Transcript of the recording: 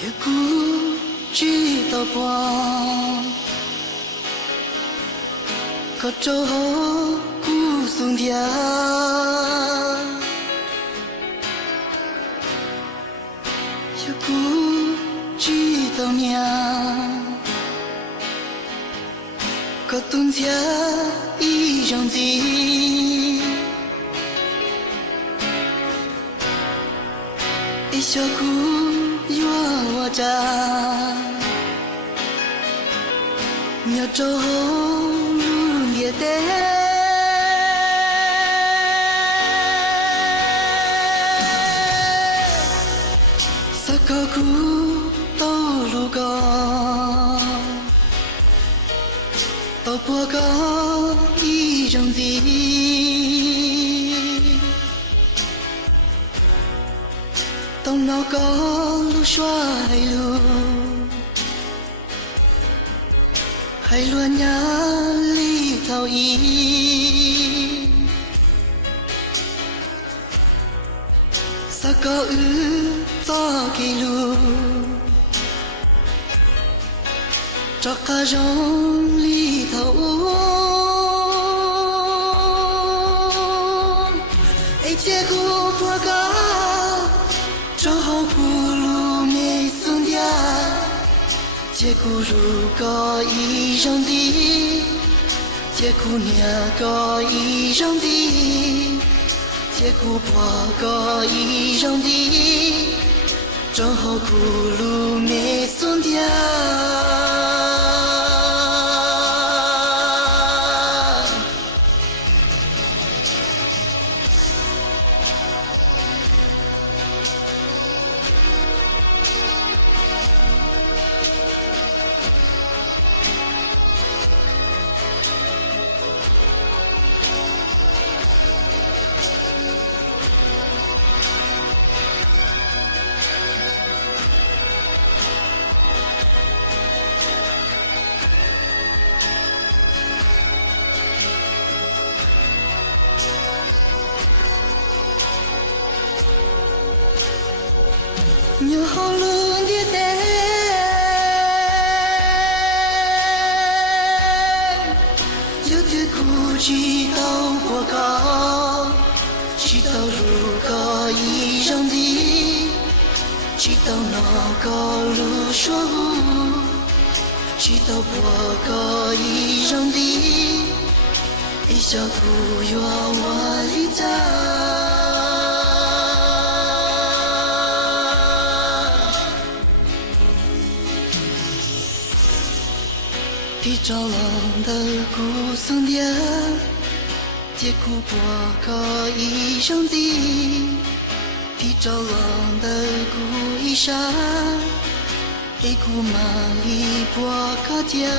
一股知道光，可走后古松条，一股知道娘，可蹲下一张纸，一小股。我家，鸟走路也得，萨高古都路高，都波高一张字。东脑高路耍海路，海乱呀里头伊，萨高早给路，找卡容里头哎结果破高。走后古路没松掉，结果如果一张地，结果两个一张地，结果八个一张地，走后古路没松掉。nhiều hồ luôn đi đến yêu thương cô chỉ tao qua có chỉ tao ru có ý trong gì chỉ tao nó có lu số chỉ tao qua có ý trong gì ý cho cô yêu hoa lý ta đi trong lòng đời cuộc sống địa, tiếc cuộc bỏ có ý trong gì. Đi trong lòng đời cuộc ý xa, ý cuộc mà đi bỏ có theo.